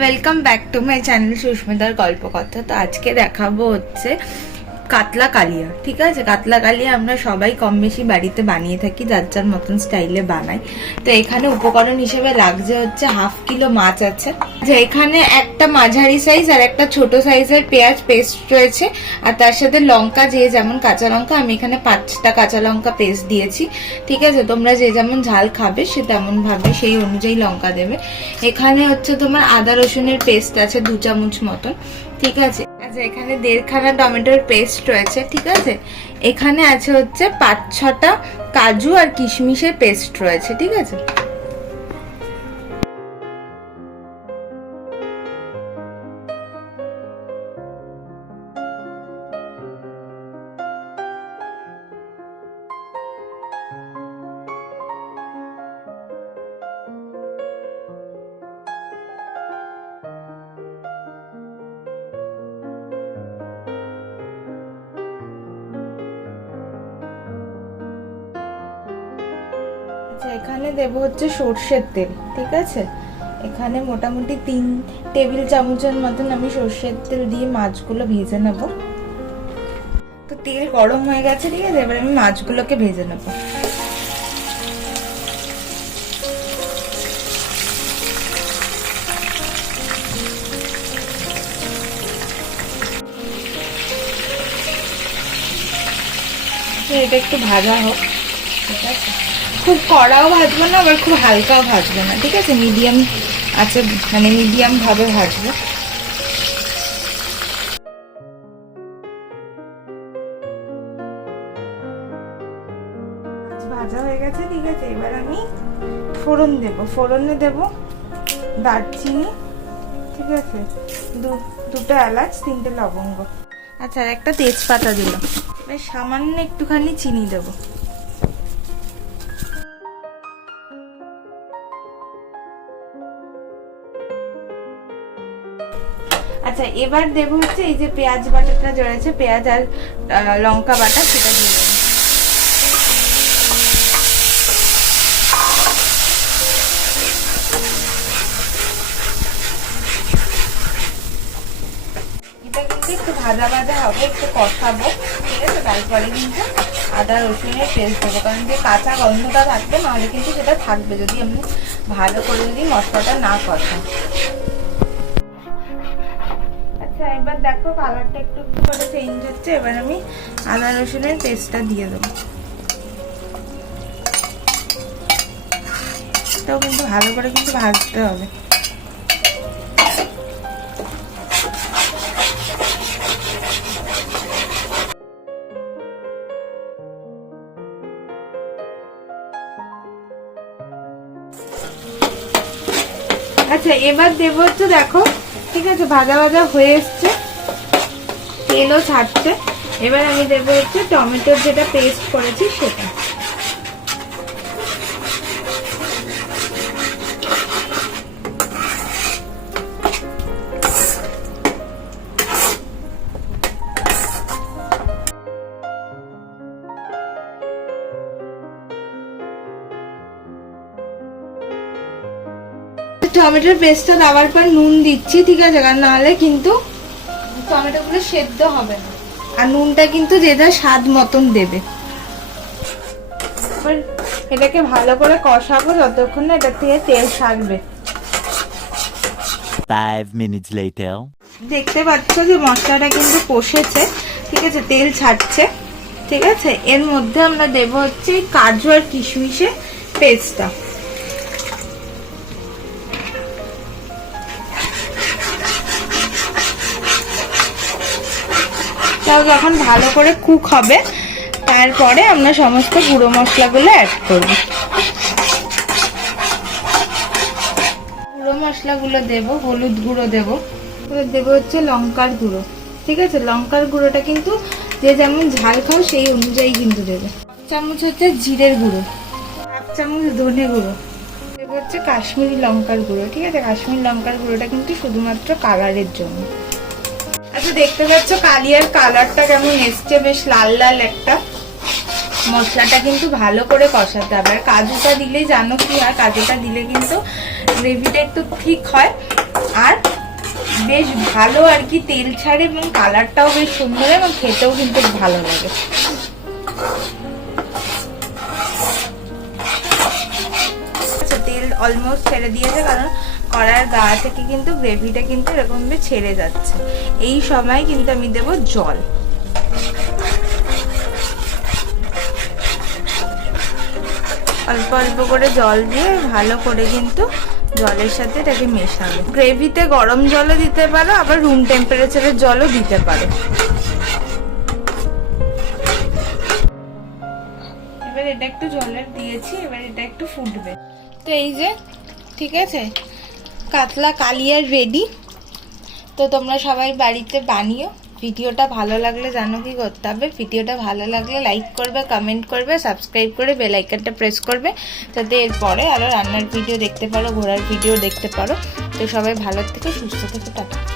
Welcome back to my channel সুস্মিতার গল্প কথা। তো আজকে দেখাবো হচ্ছে কাতলা কালিয়া। ঠিক আছে, কাতলা কালিয়া আমরা সবাই কম বেশি বাড়িতে বানিয়ে থাকি, যার যার মতন স্টাইলে বানাই। তো এখানে উপকরণ হিসেবে লাগছে হচ্ছে 1/2 কিলো মাছ আছে, যে এখানে একটা মাঝারি সাইজ আর একটা ছোট সাইজের পেঁয়াজ পেস্ট রয়েছে, আর তার সাথে লঙ্কা, যে যেমন কাঁচা লঙ্কা, আমি এখানে 5টা কাঁচা লঙ্কা পেস্ট দিয়েছি। ঠিক আছে, তোমরা যে যেমন ঝাল খাবে সে তেমন ভাবে সেই অনুযায়ী লঙ্কা দেবে। এখানে হচ্ছে তোমার আদা রসুনের পেস্ট আছে 2 চামচ মতন। ঠিক আছে, আচ্ছা এখানে 1.5খানা টমেটোর পেস্ট রয়েছে। ঠিক আছে, এখানে আছে হচ্ছে 5-6টা কাজু আর কিশমিশের পেস্ট রয়েছে। ঠিক আছে, এখানে দেব হচ্ছে সর্ষের তেল। ঠিক আছে, এখানে মোটামুটি 3 টেবিল চামচের মতন আমি সর্ষের তেল দিয়ে মাছগুলো ভেজে নেব। তো তেল গরম হয়ে গেছে। ঠিক আছে, এবার আমি মাছগুলোকে ভেজে নেব। এটা একটু ভাজা হোক। ঠিক আছে, খুব কড়াও ভাজবো না, আবার খুব হালকাও ভাজবো না। ঠিক আছে, মিডিয়াম আছে, মানে মিডিয়াম ভাবে ভাজবো। ভাজা হয়ে গেছে। ঠিক আছে, এবার আমি ফোড়ন দেব। ফোড়নে দেব দারচিনি, ঠিক আছে, দুটো এলাচ, 3টে লবঙ্গ, আচ্ছা আর একটা তেজপাতা দিলাম। এবার সামান্য একটুখানি চিনি দেবো। আচ্ছা এবার দেবো হচ্ছে এই যে পেঁয়াজ বাটাটা রয়েছে, পেঁয়াজ আর লঙ্কা বাটা, সেটা দিয়ে দেবো। এটা কিন্তু একটু ভাজা ভাজা হবে, একটু কষাবো। ঠিক আছে, তারপরে কিন্তু আদা রসুনের পেস্ট দেবো, কারণ যে কাঁচা গন্ধটা থাকবে, নাহলে কিন্তু সেটা থাকবে যদি আমি ভালো করে যদি মশলাটা না কষাই। এবার দেখো কালারটা একটু একটু করে চেঞ্জ হচ্ছে। এবার আমি আদা রসুনের পেস্টটা দিয়ে দেবো। এটাও কিন্তু ভালো করে কিন্তু ভাজতে হবে। আচ্ছা এবার দেবো হচ্ছে, দেখো ঠিক আছে ভাজা ভাজা হয়ে এসছে, তেলও ছাড়ছে। এবার আমি দেবো হচ্ছে টমেটোর যেটা পেস্ট করেছি সেটা। টমেটোর পেস্টটা দেওয়ার পর নুন দিচ্ছি। ঠিক আছে, কারণ নাহলে কিন্তু টমেটোগুলো সেদ্ধ হবে না। আর নুনটা কিন্তু যে যার স্বাদ মতন দেবে। এবার এটাকে ভালো করে কষাবো যতক্ষণ না এটা থেকে তেল ছাড়বে। 5 minutes later. দেখতে পাচ্ছ যে মশলাটা কিন্তু কষেছে। ঠিক আছে, তেল ছাড়ছে। ঠিক আছে, এর মধ্যে আমরা দেবো হচ্ছে কাজু আর কিশমিশের পেস্টটা। যখন ভালো করে কুক হবে তারপরে আমরা সমস্ত গুঁড়ো মশলাগুলো অ্যাড করব। গুঁড়ো মশলাগুলো দেব, হলুদ গুঁড়ো দেব, দেব হচ্ছে লঙ্কার গুঁড়ো। ঠিক আছে, লঙ্কার গুঁড়োটা কিন্তু যে যেমন ঝাল খাও সেই অনুযায়ী কিন্তু দেবে। 1 চামচ হচ্ছে জিরের গুঁড়ো, 1 চামচ ধনে গুঁড়ো, দেব হচ্ছে কাশ্মীরি লঙ্কার গুঁড়ো। ঠিক আছে, কাশ্মীরি লঙ্কার গুঁড়োটা কিন্তু শুধুমাত্র কালারের জন্য। আচ্ছা দেখতে পাচ্ছ কালিয়ার কালারটা কেমন এসছে, বেশ লাল লাল একটা। মশলাটা কিন্তু ভালো করে কষাতে হবে। আর কাজুটা দিলেই জানো কি হয়, কাজুটা দিলে কিন্তু গ্রেভিটা একটু ঠিক হয় আর বেশ ভালো আর কি তেল ছাড়ে এবং কালারটাও বেশ সুন্দর এবং খেতেও কিন্তু ভালো লাগে। আচ্ছা, তেল অলমোস্ট ছেড়ে দিয়েছে, কারণ কড়ার গা থেকে কিন্তু গ্রেভিটা কিন্তু এরকম ভাবে ছেড়ে যাচ্ছে। এই সময় কিন্তু আমি দেব জল। অল্প অল্প করে জল দিয়ে ভালো করে কিন্তু জলের সাথে এটাকে মেশাবো। গ্রেভিতে গরম জলও দিতে পারো, আবার রুম টেম্পারেচারের জলও দিতে পারো। এবার এটা একটু জলের দিয়েছি, এবার এটা একটু ফুটবে। তো এই যে ঠিক আছে, কাতলা কালিয়া রেডি। তো তোমরা সবাই বাড়িতে বানিও। ভিডিওটা ভালো লাগলে জানো কি করতে হবে, ভিডিওটা ভালো লাগলে লাইক করবে, কমেন্ট করবে, সাবস্ক্রাইব করে বেল আইকনটা প্রেস করবে, যাতে এরপরে আরও রান্নার ভিডিও দেখতে পারো, ঘোরার ভিডিও দেখতে পারো। তো সবাই ভালো থেকে সুস্থ থেকে টাটা।